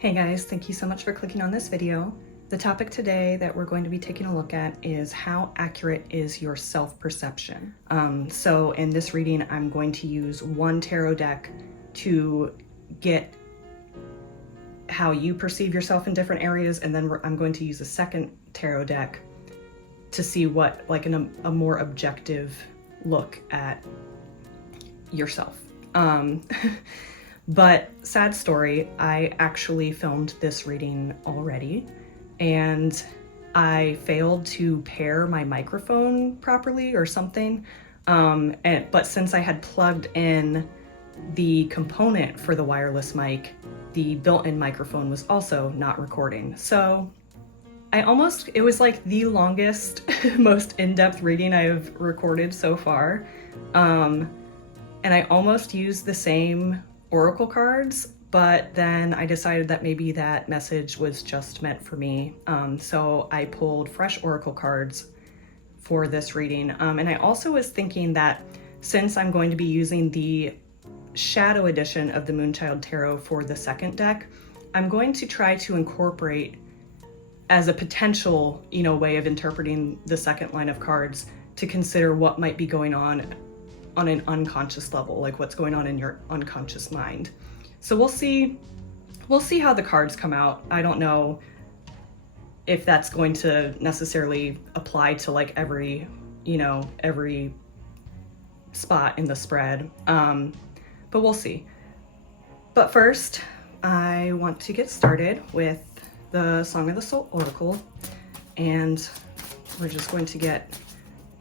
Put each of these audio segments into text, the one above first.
Hey guys, thank you so much for clicking on this video. The topic today that we're going to be taking a look at is how accurate is your self-perception. So in this reading, I'm going to use one tarot deck to get how you perceive yourself in different areas, and then I'm going to use a second tarot deck to see what, like, a more objective look at yourself. But sad story, I actually filmed this reading already, and I failed to pair my microphone properly or something. But since I had plugged in the component for the wireless mic, the built-in microphone was also not recording. So it was like the longest, most in-depth reading I've recorded so far. And I almost used the same oracle cards, but then I decided that maybe that message was just meant for me. So I pulled fresh oracle cards for this reading. And I also was thinking that since I'm going to be using the shadow edition of the Moonchild Tarot for the second deck, I'm going to try to incorporate as a potential, way of interpreting the second line of cards, to consider what might be going on an unconscious level, like what's going on in your unconscious mind. So we'll see how the cards come out. I don't know if that's going to necessarily apply to like every spot in the spread, but we'll see. But first, I want to get started with the Song of the Soul Oracle, and we're just going to get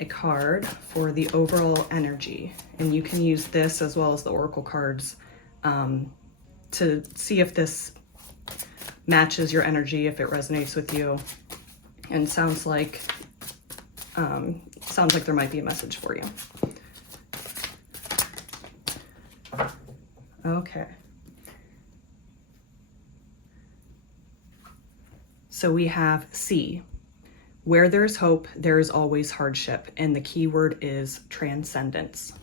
a card for the overall energy. And you can use this as well as the oracle cards to see if this matches your energy, if it resonates with you, and sounds like there might be a message for you. Okay. So we have C. Where there's hope, there is always hardship, and the key word is transcendence.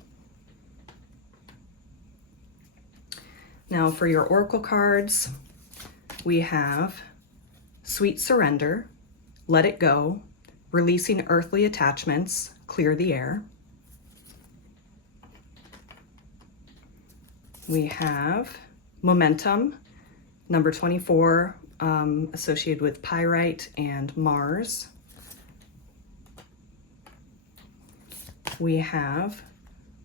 Now for your oracle cards, we have Sweet Surrender, Let It Go, Releasing Earthly Attachments, Clear the Air. We have Momentum, number 24, associated with Pyrite and Mars. We have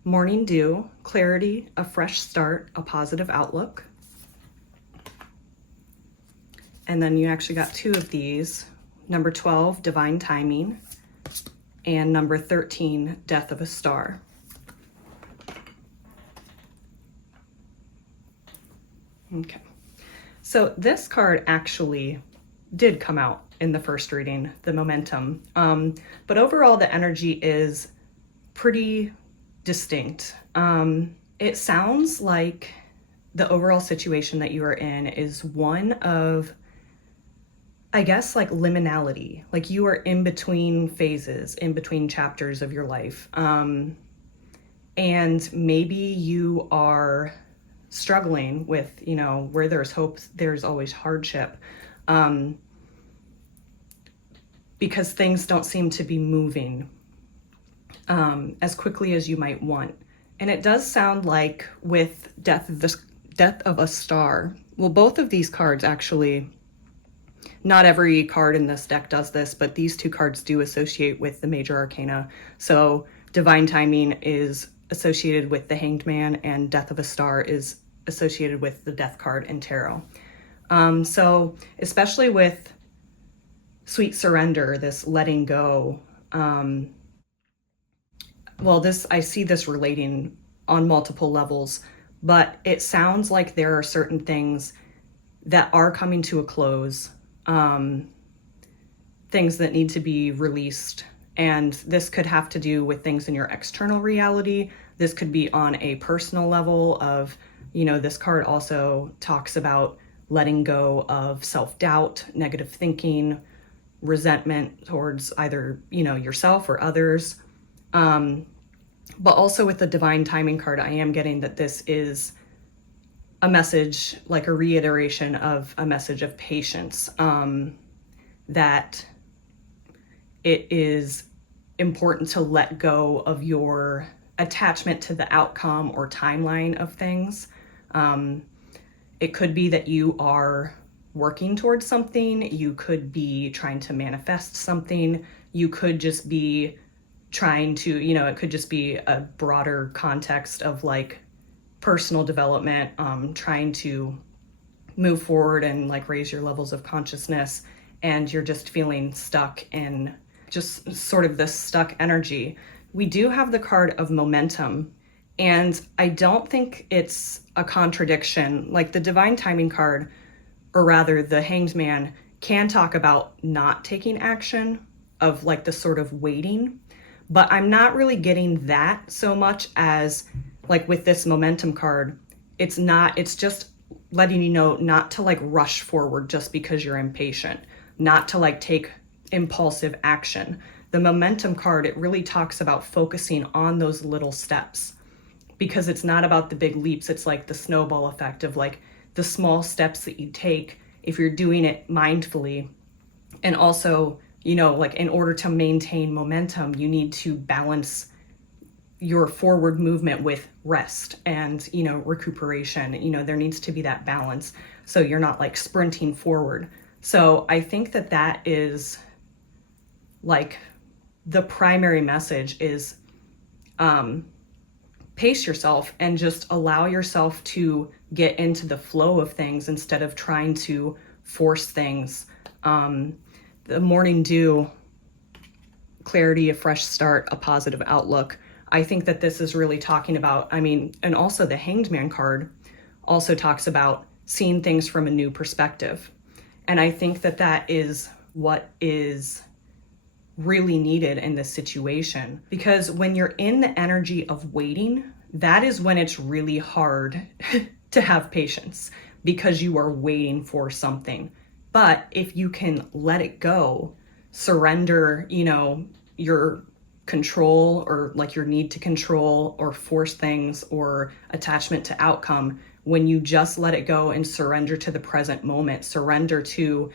Morning Dew, Clarity, a Fresh Start, a Positive Outlook. And then you actually got two of these, number 12, Divine Timing, and number 13, Death of a Star. Okay, so this card actually did come out in the first reading, the Momentum, but overall the energy is pretty distinct. It sounds like the overall situation that you are in is one of, I guess, like liminality, like you are in between phases, in between chapters of your life. And maybe you are struggling with, where there's hope, there's always hardship, because things don't seem to be moving as quickly as you might want. And it does sound like with Death of a Star, well, both of these cards actually, not every card in this deck does this, but these two cards do associate with the major arcana. So Divine Timing is associated with the Hanged Man, and Death of a Star is associated with the Death card in tarot. So especially with Sweet Surrender, this letting go, I see this relating on multiple levels, but it sounds like there are certain things that are coming to a close, things that need to be released. And this could have to do with things in your external reality. This could be on a personal level of, this card also talks about letting go of self-doubt, negative thinking, resentment towards either, yourself or others. But also with the Divine Timing card, I am getting that this is a message, like a reiteration of a message of patience, that it is important to let go of your attachment to the outcome or timeline of things. It could be that you are working towards something. You could be trying to manifest something. You could just be trying to, it could just be a broader context of like personal development, trying to move forward and like raise your levels of consciousness, and you're just feeling stuck in just sort of this stuck energy. We do have the card of momentum, and I don't think it's a contradiction. Like the divine timing card, or rather the Hanged Man, can talk about not taking action, of like the sort of waiting, but I'm not really getting that so much as like with this momentum card. It's just letting you know not to like rush forward just because you're impatient, not to like take impulsive action. The momentum card, it really talks about focusing on those little steps, because it's not about the big leaps. It's like the snowball effect of like the small steps that you take if you're doing it mindfully. And also, like in order to maintain momentum, you need to balance your forward movement with rest and, recuperation. There needs to be that balance, so you're not like sprinting forward. So I think that is like the primary message is pace yourself and just allow yourself to get into the flow of things instead of trying to force things. The morning dew, clarity, a fresh start, a positive outlook. I think that this is really talking about, and also the Hanged Man card also talks about seeing things from a new perspective. And I think that is what is really needed in this situation, because when you're in the energy of waiting, that is when it's really hard to have patience, because you are waiting for something. But if you can let it go, surrender, your control, or like your need to control or force things, or attachment to outcome, when you just let it go and surrender to the present moment, surrender to,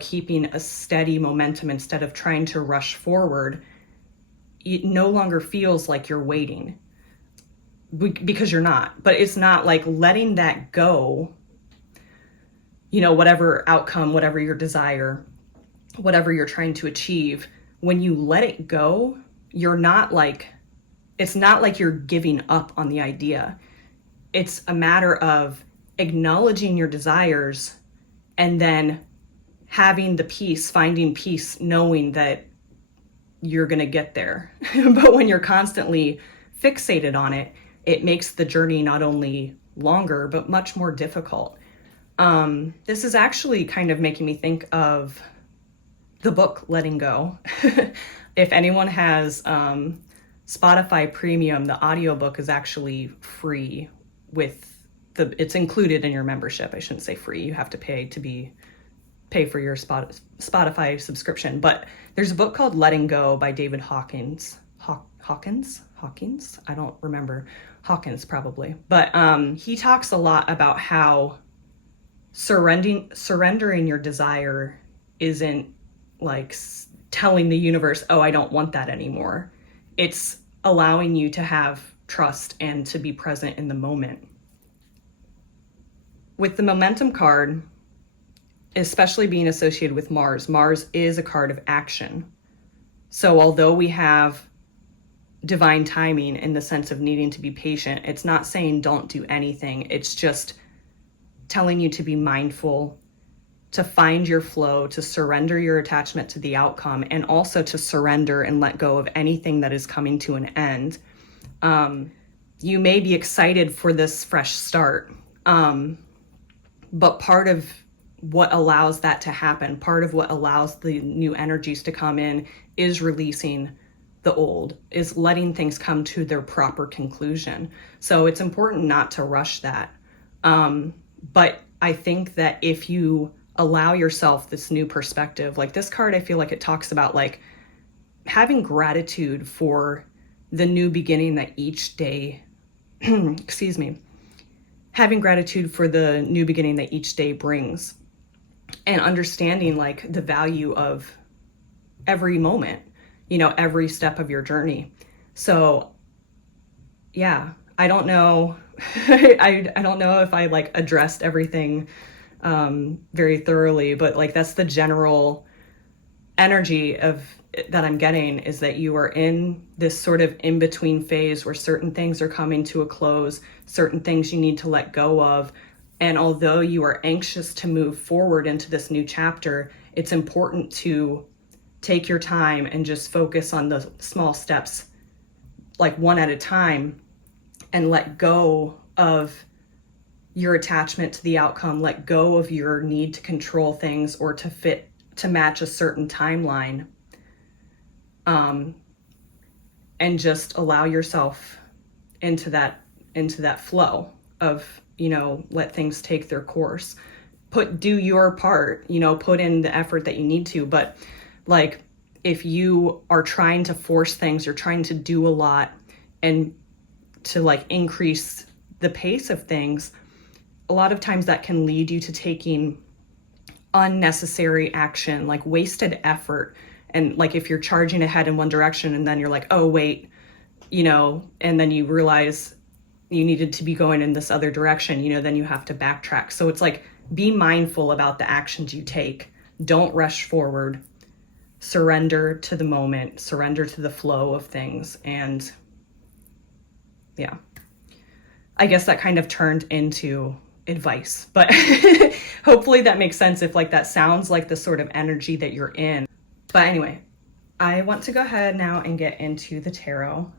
keeping a steady momentum instead of trying to rush forward, it no longer feels like you're waiting, because you're not. But it's not like letting that go, whatever outcome, whatever your desire, whatever you're trying to achieve, when you let it go, it's not like you're giving up on the idea. It's a matter of acknowledging your desires and then having the peace, finding peace, knowing that you're going to get there. But when you're constantly fixated on it, it makes the journey not only longer, but much more difficult. This is actually kind of making me think of the book Letting Go. If anyone has Spotify Premium, the audiobook is actually free it's included in your membership. I shouldn't say free. You have to pay for your Spotify subscription. But there's a book called Letting Go by David Hawkins. Hawkins? I don't remember. Hawkins, probably. But he talks a lot about how surrendering your desire isn't like telling the universe, oh, I don't want that anymore. It's allowing you to have trust and to be present in the moment. With the momentum card, especially being associated with Mars is a card of action. So although we have divine timing in the sense of needing to be patient, it's not saying don't do anything. It's just telling you to be mindful, to find your flow, to surrender your attachment to the outcome, and also to surrender and let go of anything that is coming to an end. You may be excited for this fresh start, but part of what allows that to happen, part of what allows the new energies to come in, is releasing the old, is letting things come to their proper conclusion. So it's important not to rush that. But I think that if you allow yourself this new perspective, like this card, I feel like it talks about like having gratitude for the new beginning that each day, having gratitude for the new beginning that each day brings, and understanding like the value of every moment, you know, every step of your journey. So yeah, I don't know. I don't know if I like addressed everything very thoroughly, but like that's the general energy of that I'm getting, is that you are in this sort of in-between phase where certain things are coming to a close, certain things you need to let go of. And although you are anxious to move forward into this new chapter, it's important to take your time and just focus on the small steps, like one at a time, and let go of your attachment to the outcome, let go of your need to control things or to match a certain timeline, and just allow yourself into that flow of, you know, let things take their course. Do your part, you know, put in the effort that you need to. But like, if you are trying to force things, you're trying to do a lot and to like increase the pace of things, a lot of times that can lead you to taking unnecessary action, like wasted effort. And like if you're charging ahead in one direction and then you're like, oh wait, you know, and then you realize you needed to be going in this other direction, you know, then you have to backtrack. So it's like, be mindful about the actions you take. Don't rush forward. Surrender to the moment, surrender to the flow of things. And yeah, I guess that kind of turned into advice, but hopefully that makes sense if like that sounds like the sort of energy that you're in. But anyway, I want to go ahead now and get into the tarot.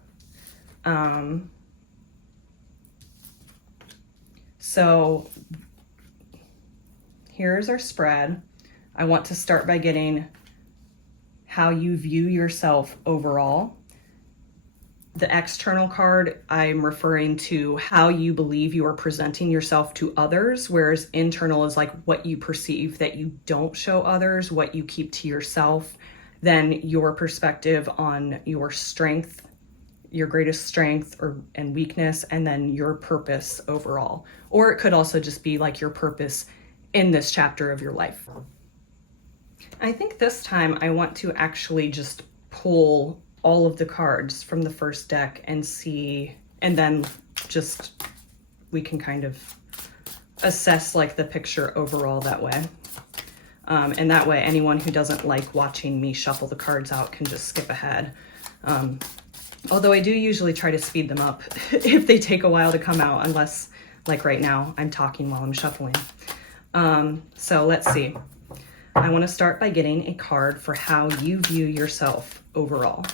So here's our spread. I want to start by getting how you view yourself overall. The external card, I'm referring to how you believe you are presenting yourself to others, whereas internal is like what you perceive that you don't show others, what you keep to yourself, then your perspective on your strength, your greatest strength and weakness, and then your purpose overall. Or it could also just be like your purpose in this chapter of your life. I think this time I want to actually just pull all of the cards from the first deck and see, and then just we can kind of assess like the picture overall that way. And that way anyone who doesn't like watching me shuffle the cards out can just skip ahead. Although I do usually try to speed them up if they take a while to come out, unless like right now I'm talking while I'm shuffling. So let's see. I want to start by getting a card for how you view yourself overall.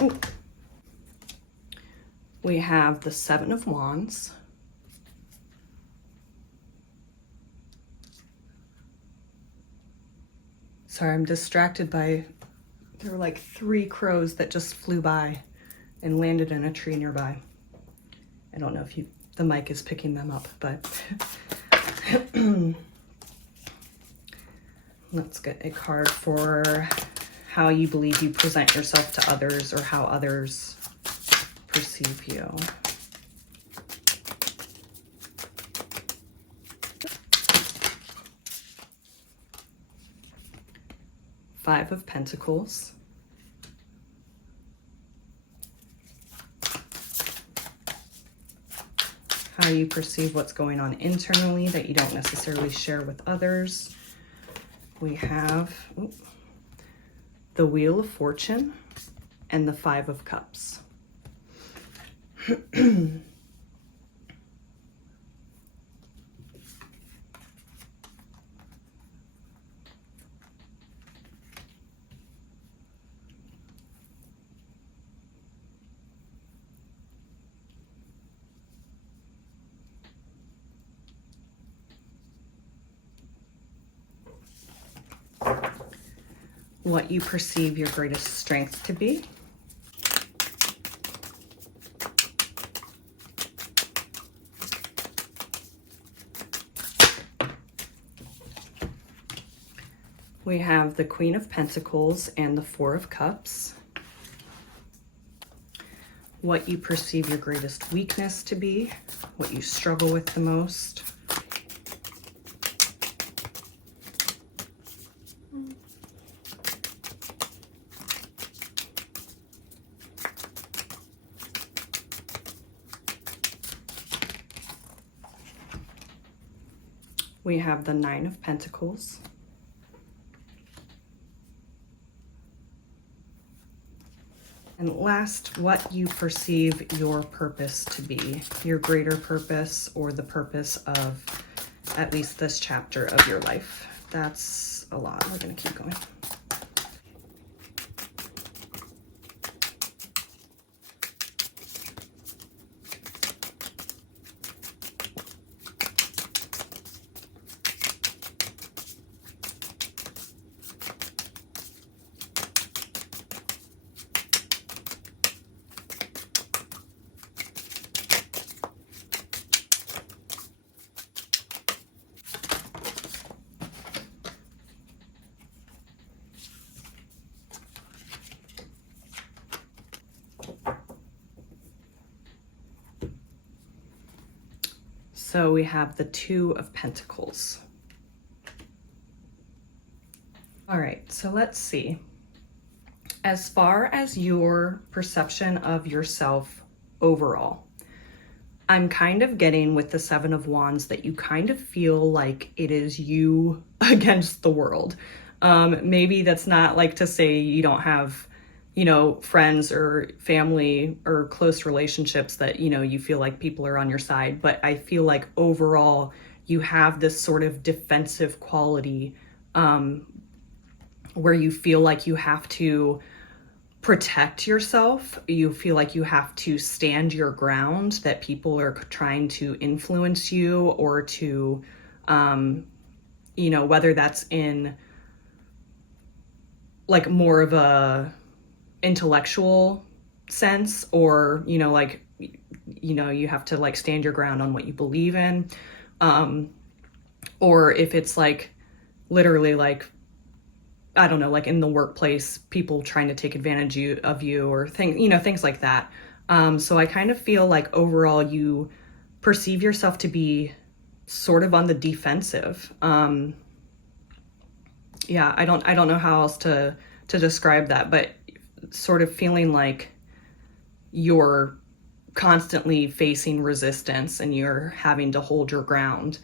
Ooh. We have the Seven of Wands. Sorry, I'm distracted by, there were like 3 crows that just flew by and landed in a tree nearby. I don't know if the mic is picking them up, but let's get a card for how you believe you present yourself to others, or how others perceive you. Five of Pentacles. How you perceive what's going on internally that you don't necessarily share with others. We have the Wheel of Fortune and the Five of Cups. What you perceive your greatest strength to be. We have the Queen of Pentacles and the Four of Cups. What you perceive your greatest weakness to be, what you struggle with the most. We have the Nine of Pentacles. And last, what you perceive your purpose to be, your greater purpose or the purpose of at least this chapter of your life. That's a lot. We're going to keep going. So we have the Two of Pentacles. All right, so let's see. As far as your perception of yourself overall, I'm kind of getting with the Seven of Wands that you kind of feel like it is you against the world. Maybe that's not like to say you don't have, you know, friends or family or close relationships that, you know, you feel like people are on your side. But I feel like overall you have this sort of defensive quality where you feel like you have to protect yourself. You feel like you have to stand your ground, that people are trying to influence you or to, you know, whether that's in like more of a intellectual sense or, you know, like, you know, you have to like stand your ground on what you believe in. Or if it's like literally like, I don't know, like in the workplace, people trying to take advantage of you or things, you know, things like that. So I kind of feel like overall you perceive yourself to be sort of on the defensive. Yeah, I don't know how else to describe that, but sort of feeling like you're constantly facing resistance and you're having to hold your ground.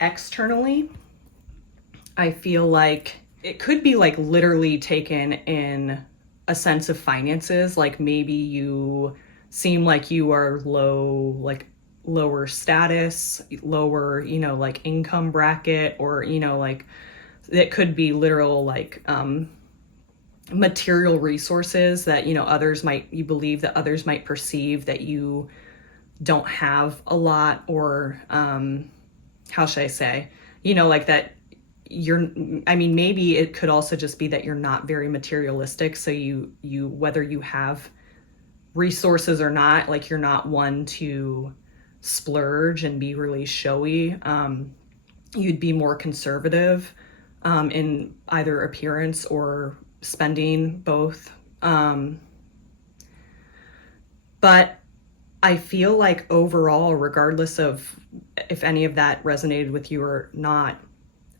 Externally, I feel like it could be like literally taken in a sense of finances. Like maybe you seem like you are low, like lower status, lower, you know, like income bracket, or, you know, like it could be literal like material resources that, you know, you believe that others might perceive that you don't have a lot, or how should I say, you know, like that I mean, maybe it could also just be that you're not very materialistic. So you, whether you have resources or not, like you're not one to splurge and be really showy. You'd be more conservative in either appearance or spending, both. But I feel like overall, regardless of if any of that resonated with you or not,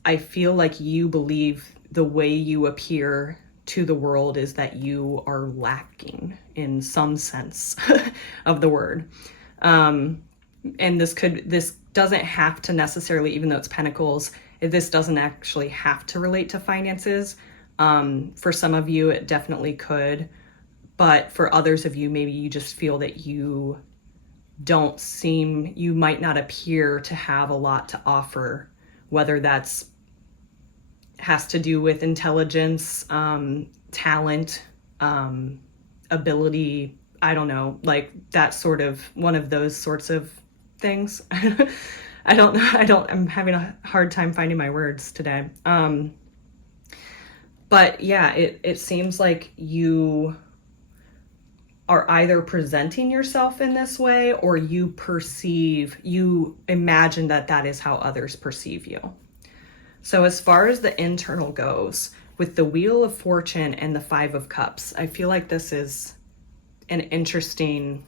I feel like you believe the way you appear to the world is that you are lacking in some sense of the word. And this doesn't have to necessarily, even though it's Pentacles, this doesn't actually have to relate to finances. For some of you, it definitely could. But for others of you, maybe you just feel that you might not appear to have a lot to offer, whether that's has to do with intelligence, talent, ability, I don't know, like that sort of one of those sorts of things. I don't know. I'm having a hard time finding my words today. But yeah, it seems like you are either presenting yourself in this way, or you imagine that that is how others perceive you. So as far as the internal goes, with the Wheel of Fortune and the Five of Cups, I feel like this is an interesting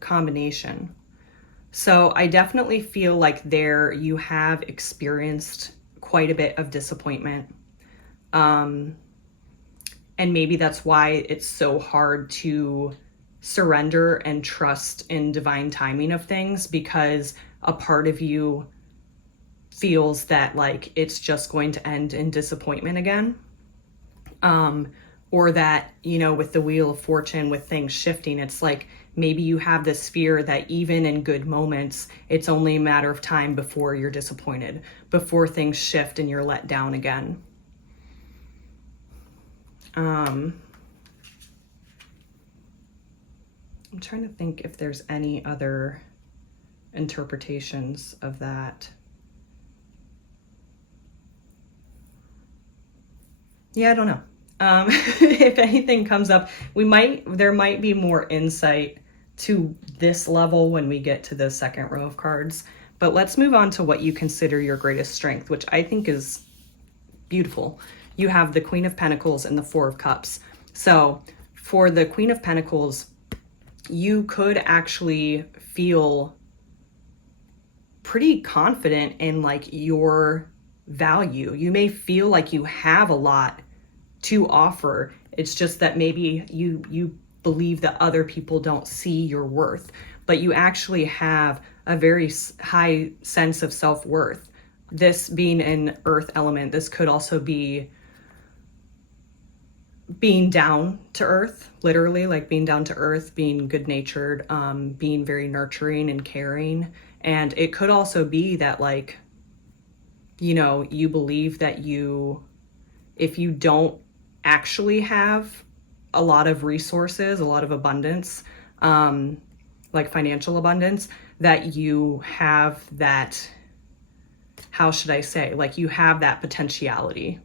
combination. So I definitely feel like there you have experienced quite a bit of disappointment. And maybe that's why it's so hard to surrender and trust in divine timing of things, because a part of you feels that like it's just going to end in disappointment again. Or that, you know, with the Wheel of Fortune, with things shifting, it's like maybe you have this fear that even in good moments, it's only a matter of time before you're disappointed, before things shift and you're let down again. I'm trying to think if there's any other interpretations of that. Yeah, I don't know. If anything comes up, there might be more insight to this level when we get to the second row of cards. But let's move on to what you consider your greatest strength, which I think is beautiful. You have the Queen of Pentacles and the Four of Cups. So for the Queen of Pentacles, you could actually feel pretty confident in like your value. You may feel like you have a lot to offer. It's just that maybe you believe that other people don't see your worth, but you actually have a very high sense of self-worth. This being an earth element, this could also be being down to earth, literally, like being down to earth, being good-natured, being very nurturing and caring. And it could also be that, like, you know, you believe that if you don't actually have a lot of resources, a lot of abundance, like financial abundance, that you have that, how should I say, like you have that potentiality,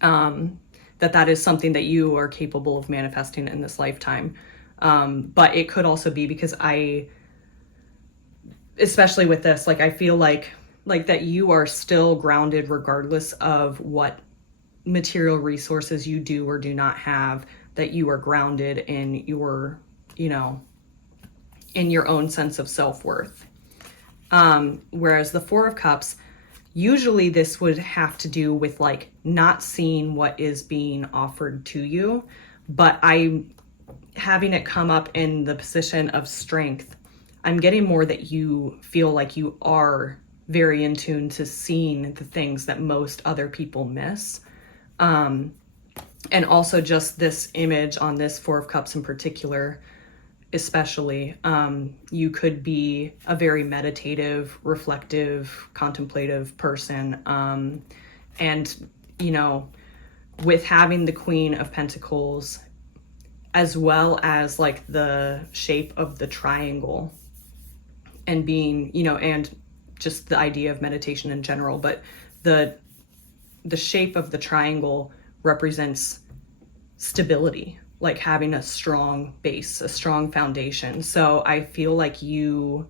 that is something that you are capable of manifesting in this lifetime. But it could also be because especially with this, like I feel like that you are still grounded regardless of what material resources you do or do not have, that you are grounded in your, you know, in your own sense of self-worth. Whereas the Four of Cups, usually this would have to do with like not seeing what is being offered to you, but I'm having it come up in the position of strength. I'm getting more that you feel like you are very in tune to seeing the things that most other people miss. And also just this image on this Four of Cups in particular, especially, you could be a very meditative, reflective, contemplative person. And, you know, with having the Queen of Pentacles, as well as like the shape of the triangle and being, you know, and just the idea of meditation in general, but the shape of the triangle represents stability, like having a strong base, a strong foundation. So I feel like you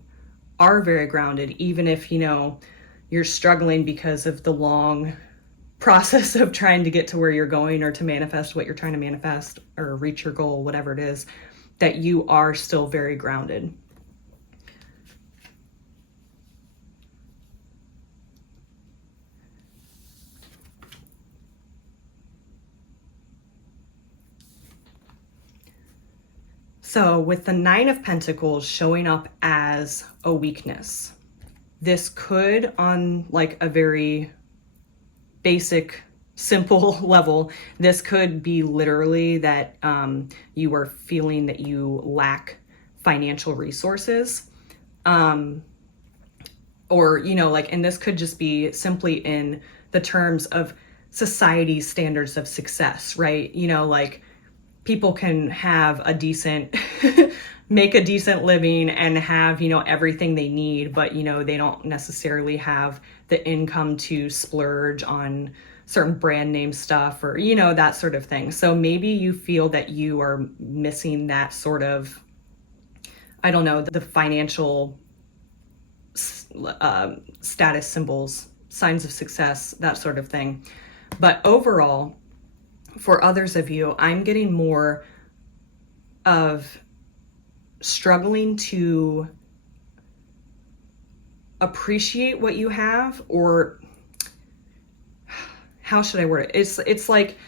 are very grounded, even if, you know, you're struggling because of the long process of trying to get to where you're going or to manifest what you're trying to manifest or reach your goal, whatever it is, that you are still very grounded. So with the Nine of Pentacles showing up as a weakness, this could, on like a very basic, simple level, this could be literally that you are feeling that you lack financial resources. Or, you know, like, and this could just be simply in the terms of society's standards of success, right? You know, like, people can have a decent, make a decent living and have, everything they need, but, they don't necessarily have the income to splurge on certain brand name stuff or, that sort of thing. So maybe you feel that you are missing that sort of, I don't know, the financial status symbols, signs of success, that sort of thing. But overall, for others of you, I'm getting more of struggling to appreciate what you have, or how should I word it? It's like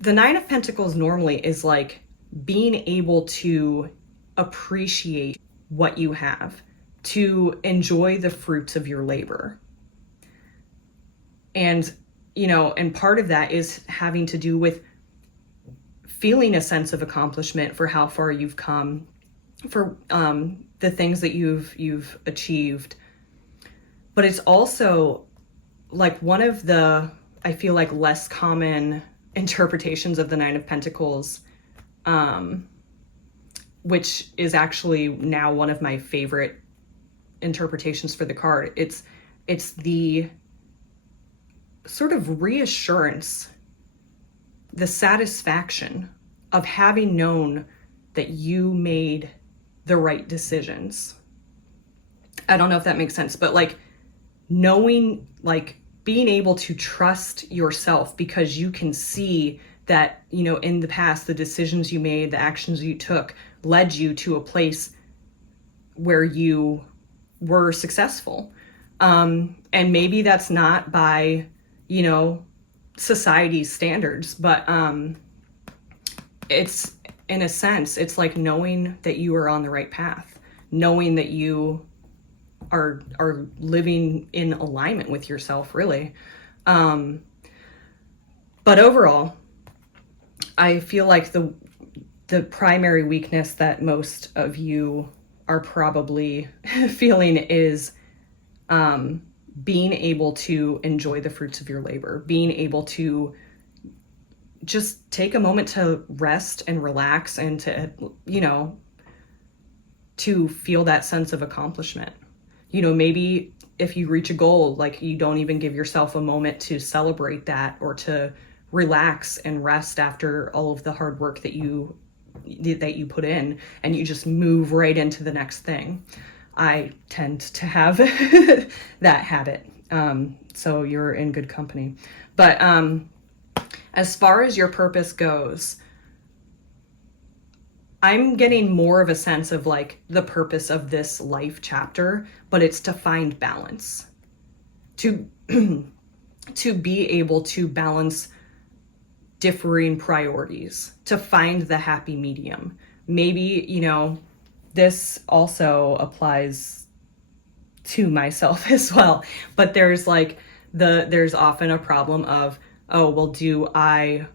the Nine of Pentacles normally is like being able to appreciate what you have, to enjoy the fruits of your labor. And, and part of that is having to do with feeling a sense of accomplishment for how far you've come, for the things that you've achieved. But it's also like one of the, I feel like, less common interpretations of the Nine of Pentacles, which is actually now one of my favorite interpretations for the card. It's the sort of reassurance, the satisfaction of having known that you made the right decisions. I don't know if that makes sense, but like knowing, like being able to trust yourself because you can see that, in the past, the decisions you made, the actions you took led you to a place where you were successful. And maybe that's not by, society's standards, but it's, in a sense, it's like knowing that you are on the right path, knowing that you are living in alignment with yourself, really. But overall, I feel like the primary weakness that most of you are probably feeling is being able to enjoy the fruits of your labor, being able to just take a moment to rest and relax and to, to feel that sense of accomplishment. Maybe if you reach a goal, like you don't even give yourself a moment to celebrate that or to relax and rest after all of the hard work that you put in, and you just move right into the next thing. I tend to have that habit. So you're in good company. But as far as your purpose goes, I'm getting more of a sense of like the purpose of this life chapter, but it's to find balance, to be able to balance differing priorities, to find the happy medium. Maybe, this also applies to myself as well, but there's often a problem of, oh, well, do I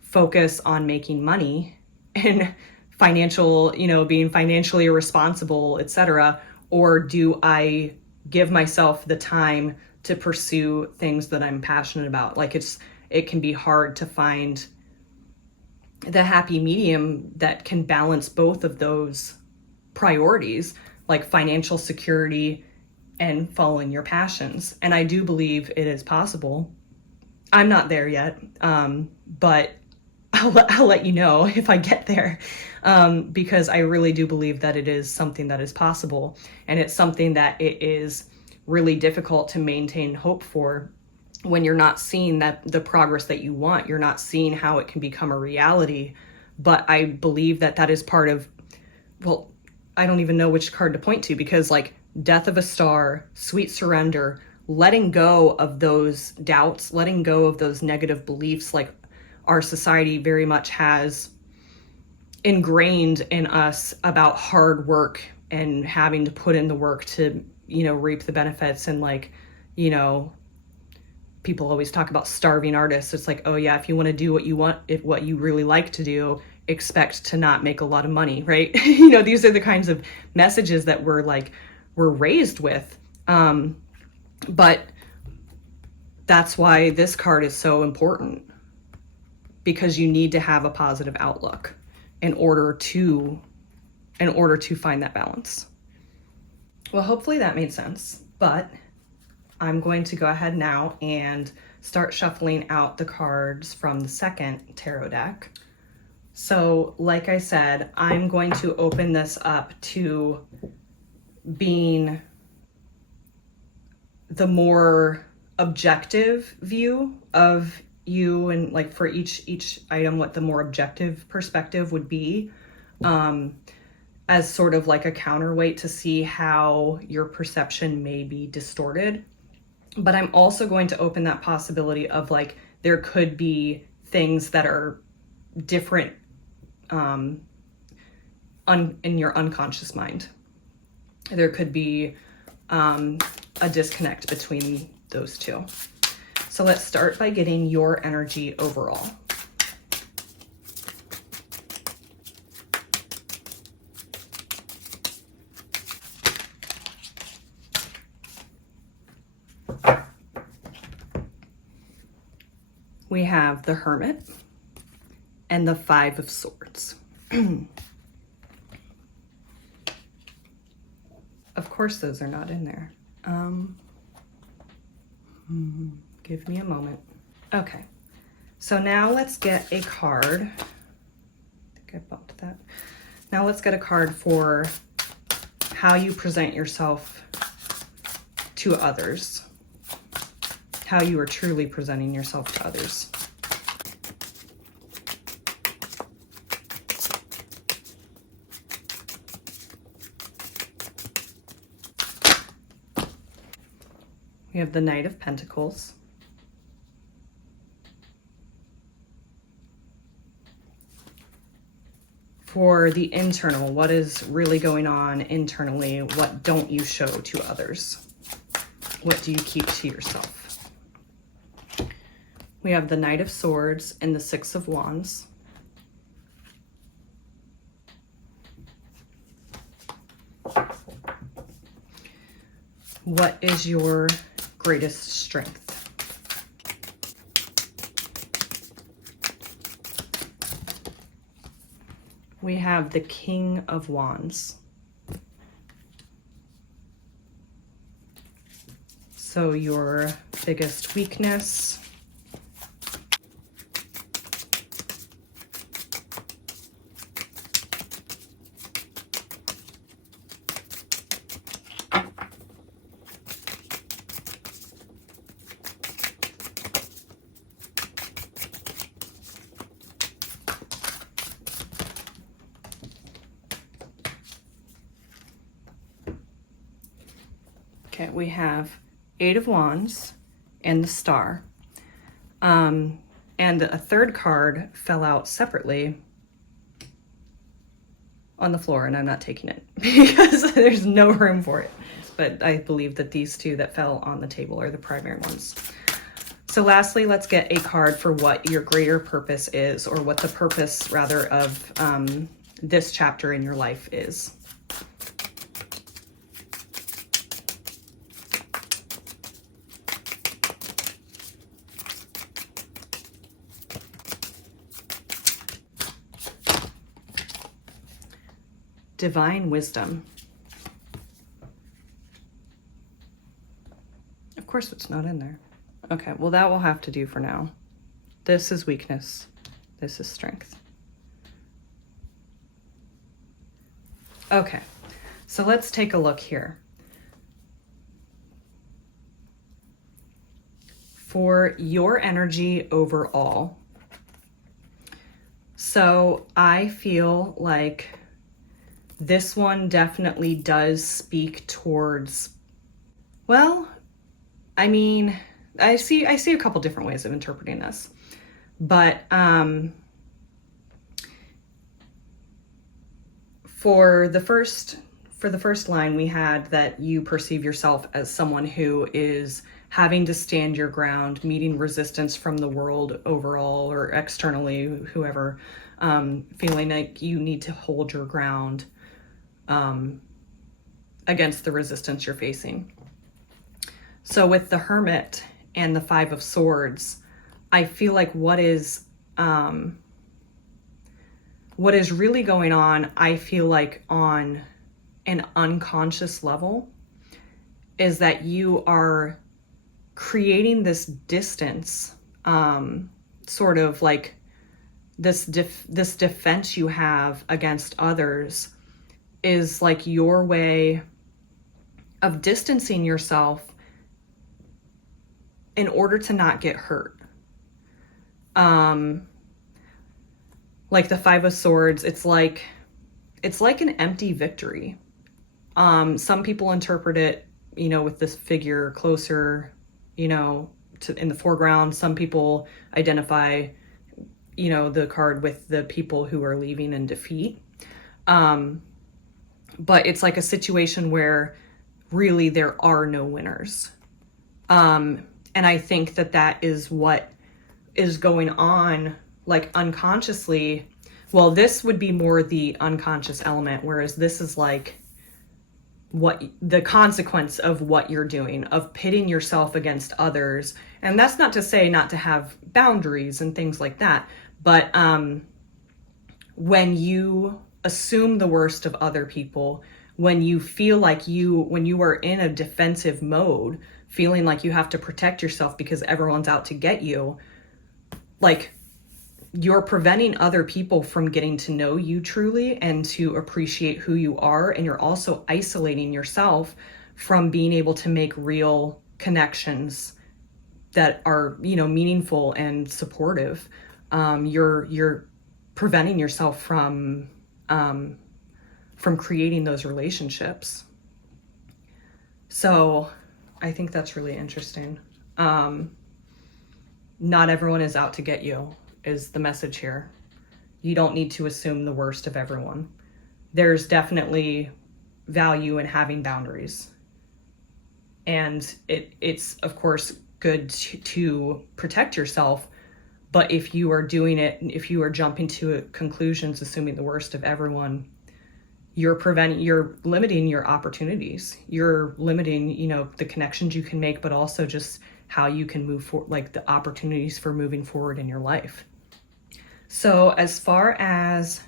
focus on making money and being financially responsible, etc., or do I give myself the time to pursue things that I'm passionate about? Like it can be hard to find the happy medium that can balance both of those priorities, like financial security and following your passions. And I do believe it is possible. I'm not there yet, but I'll let you know if I get there, because I really do believe that it is something that is possible, and it's something that it is really difficult to maintain hope for when you're not seeing the progress that you want. You're not seeing how it can become a reality. But I believe that is part of, well, I don't even know which card to point to, because like Death of a Star, Sweet Surrender, letting go of those doubts, letting go of those negative beliefs, like our society very much has ingrained in us about hard work and having to put in the work to, reap the benefits. And like, people always talk about starving artists. It's like, oh yeah, if you want to do what you want, if what you really like to do, expect to not make a lot of money, right? These are the kinds of messages that we're raised with. But that's why this card is so important. because you need to have a positive outlook in order to find that balance. Well, hopefully that made sense, but I'm going to go ahead now and start shuffling out the cards from the second tarot deck. So like I said, I'm going to open this up to being the more objective view of you, and like for each item, what the more objective perspective would be, as sort of like a counterweight to see how your perception may be distorted. But I'm also going to open that possibility of like, there could be things that are different in your unconscious mind. There could be a disconnect between those two. So let's start by getting your energy overall. We have the Hermit and the Five of Swords. Of course, those are not in there. Give me a moment. Okay, so now let's get a card. I think I bumped that. Now let's get a card for how you present yourself to others. How you are truly presenting yourself to others. We have the Knight of Pentacles. For the internal, what is really going on internally? What don't you show to others? What do you keep to yourself? We have the Knight of Swords and the Six of Wands. What is your greatest strength? We have the King of Wands. So your biggest weakness. Okay, we have Eight of Wands and the Star. And a third card fell out separately on the floor, and I'm not taking it because there's no room for it. But I believe that these two that fell on the table are the primary ones. So lastly, let's get a card for what your greater purpose is, or what the purpose rather of this chapter in your life is. Divine Wisdom. Of course it's not in there. Okay, well that will have to do for now. This is weakness. This is strength. Okay, so let's take a look here. For your energy overall, so I feel like this one definitely does speak towards, well, I mean, I see a couple different ways of interpreting this, but for the first line, we had that you perceive yourself as someone who is having to stand your ground, meeting resistance from the world overall or externally, whoever, feeling like you need to hold your ground against the resistance you're facing. So with the Hermit and the Five of Swords, I feel like what is what is really going on, I feel like on an unconscious level, is that you are creating this distance, sort of like this defense you have against others is like your way of distancing yourself in order to not get hurt. Like the Five of Swords, it's like an empty victory. Some people interpret it, with this figure closer, in the foreground. Some people identify, the card with the people who are leaving in defeat. But it's like a situation where really there are no winners. And I think that is what is going on, like unconsciously. Well, this would be more the unconscious element, whereas this is like what the consequence of what you're doing, of pitting yourself against others. And that's not to say not to have boundaries and things like that, but when you assume the worst of other people, when you feel like when you are in a defensive mode, feeling like you have to protect yourself because everyone's out to get you, like you're preventing other people from getting to know you truly and to appreciate who you are. And you're also isolating yourself from being able to make real connections that are, meaningful and supportive. You're preventing yourself from creating those relationships. So I think that's really interesting. Not everyone is out to get you, is the message here. You don't need to assume the worst of everyone. There's definitely value in having boundaries. And it's of course good to protect yourself, but if you are doing it, if you are jumping to conclusions, assuming the worst of everyone, you're limiting your opportunities. You're limiting, the connections you can make, but also just how you can move forward, like the opportunities for moving forward in your life. So as far as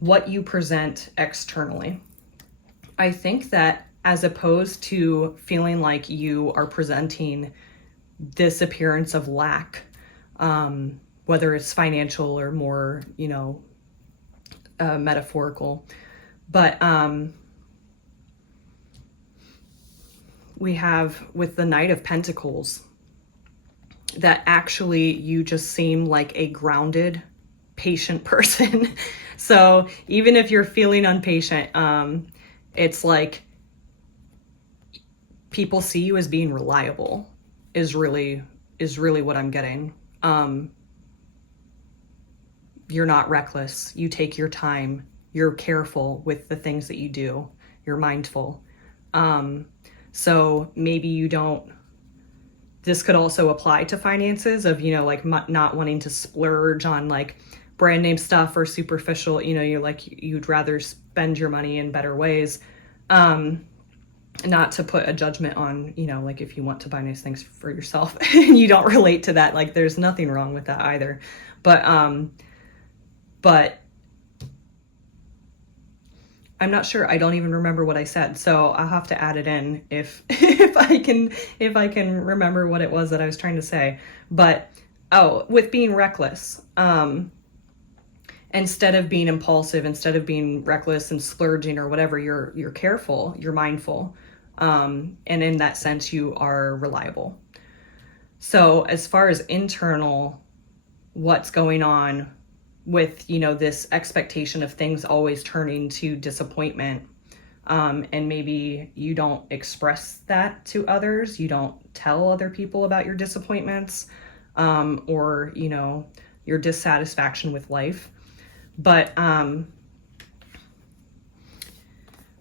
what you present externally, I think that as opposed to feeling like you are presenting this appearance of lack, whether it's financial or more, metaphorical, but we have with the Knight of Pentacles that actually you just seem like a grounded, patient person. So even if you're feeling impatient, it's like people see you as being reliable is really what I'm getting. You're not reckless. You take your time. You're careful with the things that you do. You're mindful. So maybe you don't, this could also apply to finances of, like not wanting to splurge on like brand name stuff or superficial, you'd rather spend your money in better ways. Not to put a judgment on, like if you want to buy nice things for yourself and you don't relate to that, like there's nothing wrong with that either. But I'm not sure. I don't even remember what I said, so I'll have to add it in if I can remember what it was that I was trying to say. But with being reckless, instead of being impulsive, instead of being reckless and splurging or whatever, you're careful, you're mindful, and in that sense, you are reliable. So as far as internal, what's going on with, this expectation of things always turning to disappointment, and maybe you don't express that to others, you don't tell other people about your disappointments, or, your dissatisfaction with life. But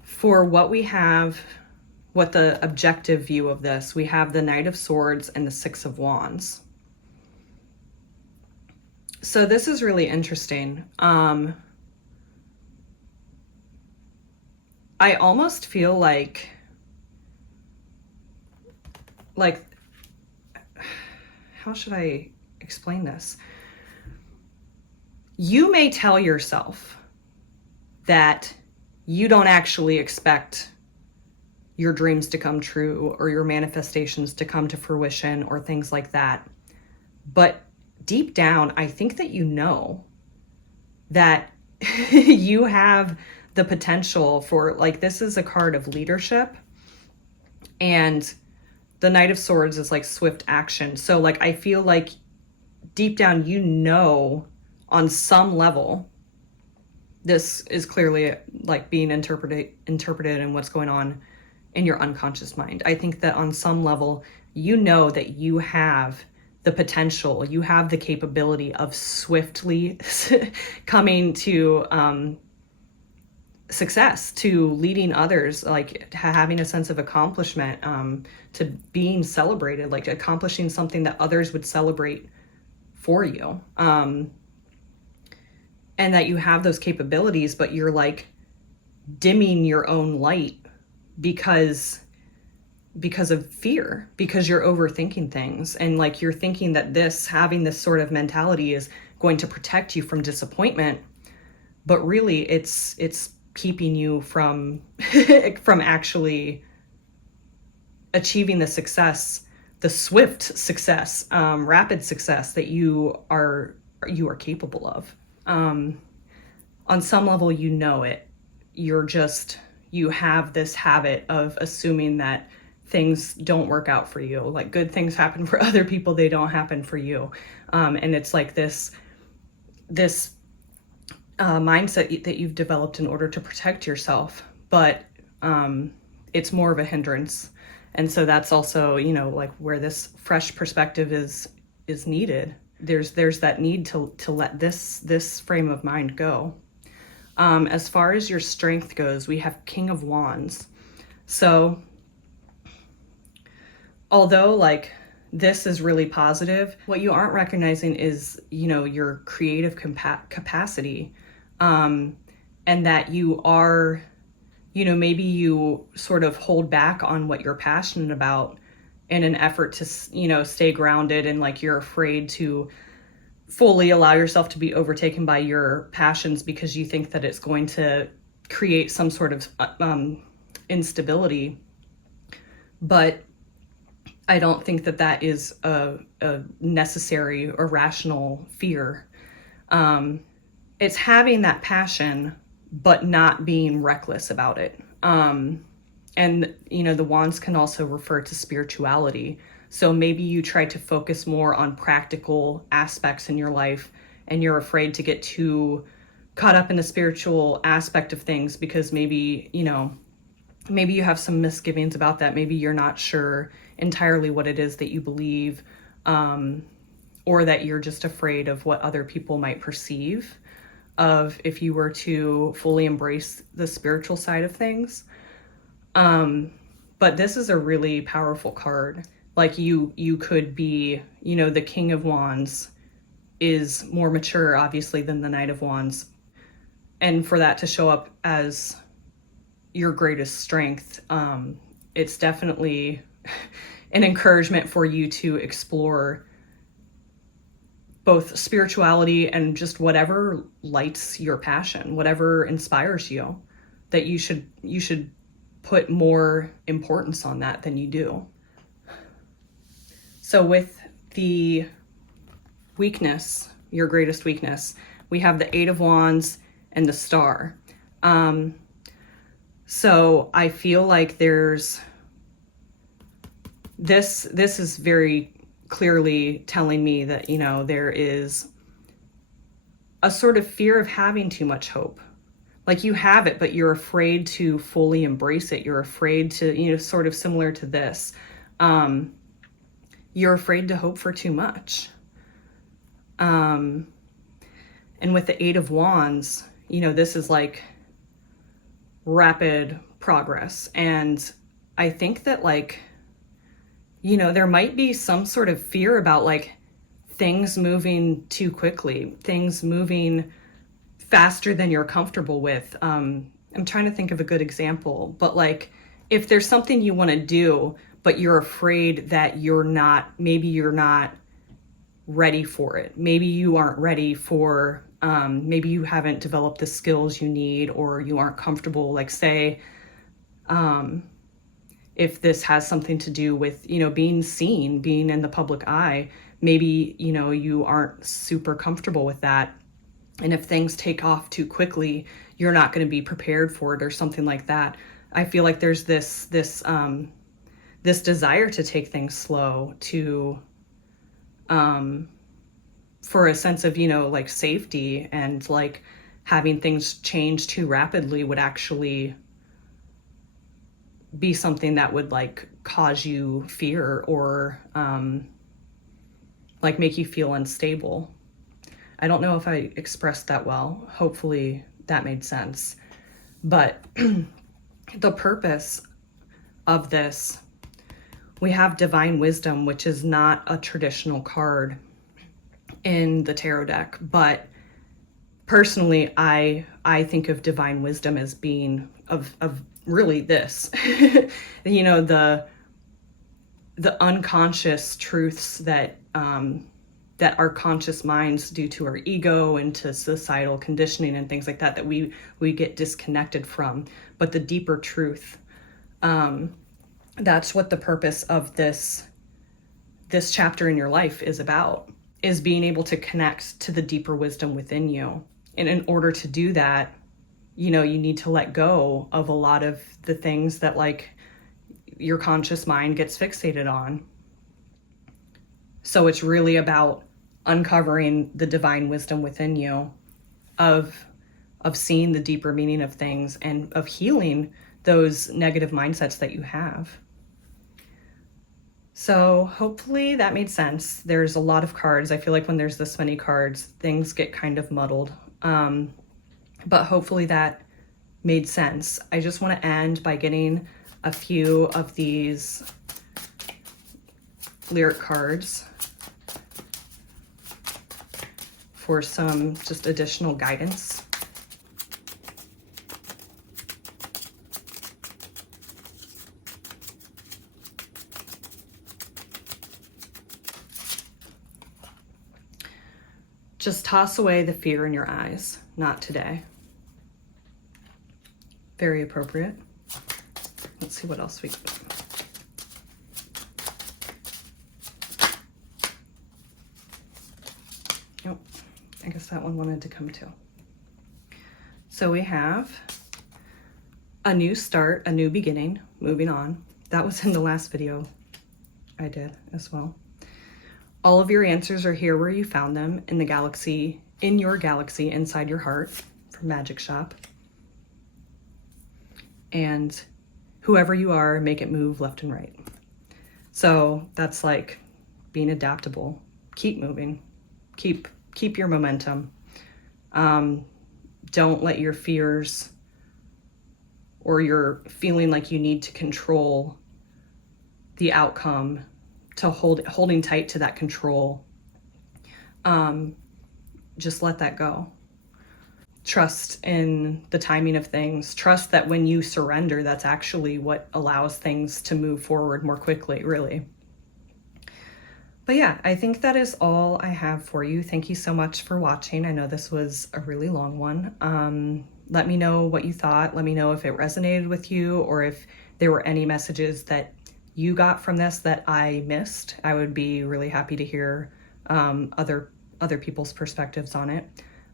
for what we have, what the objective view of this, we have the Knight of Swords and the Six of Wands. So this is really interesting. I almost feel like, how should I explain this? you may tell yourself that you don't actually expect your dreams to come true or your manifestations to come to fruition or things like that. But deep down, I think that you know that you have the potential for, like, this is a card of leadership, and the Knight of Swords is like swift action. So like, I feel like deep down, you know, on some level, this is clearly like being interpreted and what's going on in your unconscious mind. I think that on some level, you know that you have the potential, you have the capability of swiftly coming to success, to leading others, like having a sense of accomplishment, to being celebrated, like accomplishing something that others would celebrate for you. And that you have those capabilities, but you're like dimming your own light because of fear, because you're overthinking things. And like, you're thinking that having this sort of mentality is going to protect you from disappointment, but really it's keeping you from from actually achieving the success, the swift success, rapid success that you are capable of. On some level, you know it. You have this habit of assuming that things don't work out for you. Like, good things happen for other people, they don't happen for you. And it's like this mindset that you've developed in order to protect yourself, but it's more of a hindrance. And so that's also, you know, like where this fresh perspective is needed. There's that need to let this frame of mind go. As far as your strength goes, we have King of Wands. So although like this is really positive, what you aren't recognizing is, you know, your creative capacity, and that you are, you know, maybe you sort of hold back on what you're passionate about in an effort to, you know, stay grounded, and like you're afraid to fully allow yourself to be overtaken by your passions because you think that it's going to create some sort of instability. But I don't think that is a necessary or rational fear. It's having that passion, but not being reckless about it. And, you know, the wands can also refer to spirituality. So maybe you try to focus more on practical aspects in your life, and you're afraid to get too caught up in the spiritual aspect of things because maybe, you know, maybe you have some misgivings about that. Maybe you're not sure entirely what it is that you believe, or that you're just afraid of what other people might perceive of if you were to fully embrace the spiritual side of things. But this is a really powerful card. Like you could be, you know, the King of Wands is more mature, obviously, than the Knight of Wands. And for that to show up as your greatest strength, it's definitely an encouragement for you to explore both spirituality and just whatever lights your passion, whatever inspires you, that you should put more importance on that than you do. So with the weakness, your greatest weakness, we have the Eight of Wands and the Star. So I feel like there's this is very clearly telling me that, you know, there is a sort of fear of having too much hope. Like you have it, but you're afraid to fully embrace it. You're afraid to, you know, sort of similar to this. You're afraid to hope for too much. And with the Eight of Wands, you know, this is like rapid progress. And I think that, like, you know, there might be some sort of fear about like things moving too quickly, things moving faster than you're comfortable with. I'm trying to think of a good example, but like if there's something you want to do, but you're afraid that maybe you're not ready for it. Maybe you aren't ready for Maybe you haven't developed the skills you need, or you aren't comfortable, like say, if this has something to do with, being seen, being in the public eye, maybe, you aren't super comfortable with that. And if things take off too quickly, you're not going to be prepared for it or something like that. I feel like there's this desire to take things slow, to, for a sense of, like safety, and like having things change too rapidly would actually be something that would like cause you fear, or like make you feel unstable. I don't know if I expressed that well. Hopefully that made sense. But the purpose of this, we have Divine Wisdom, which is not a traditional card in the tarot deck, but personally I think of Divine Wisdom as being of really this, the unconscious truths that that our conscious minds, due to our ego and to societal conditioning and things like that, that we get disconnected from. But the deeper truth, that's what the purpose of this chapter in your life is about, is being able to connect to the deeper wisdom within you. And in order to do that, you need to let go of a lot of the things that like your conscious mind gets fixated on. So it's really about uncovering the divine wisdom within you, of seeing the deeper meaning of things, and of healing those negative mindsets that you have. So hopefully that made sense. There's a lot of cards. I feel like when there's this many cards, things get kind of muddled. But hopefully that made sense. I just want to end by getting a few of these lyric cards for some just additional guidance. Just toss away the fear in your eyes. Not today. Very appropriate. Let's see what else we got. Oh, I guess that one wanted to come too. So we have a new start, a new beginning, moving on. That was in the last video I did as well. All of your answers are here where you found them, in the galaxy, in your galaxy, inside your heart, from Magic Shop. And whoever you are, make it move left and right. So that's like being adaptable. Keep moving. Keep your momentum. Don't let your fears or your feeling like you need to control the outcome, to holding tight to that control. Just let that go. Trust in the timing of things. Trust that when you surrender, that's actually what allows things to move forward more quickly, really. But yeah, I think that is all I have for you. Thank you so much for watching. I know this was a really long one. Let me know what you thought. Let me know if it resonated with you, or if there were any messages that you got from this that I missed. I would be really happy to hear other people's perspectives on it.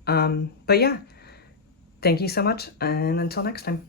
But yeah, thank you so much, and until next time.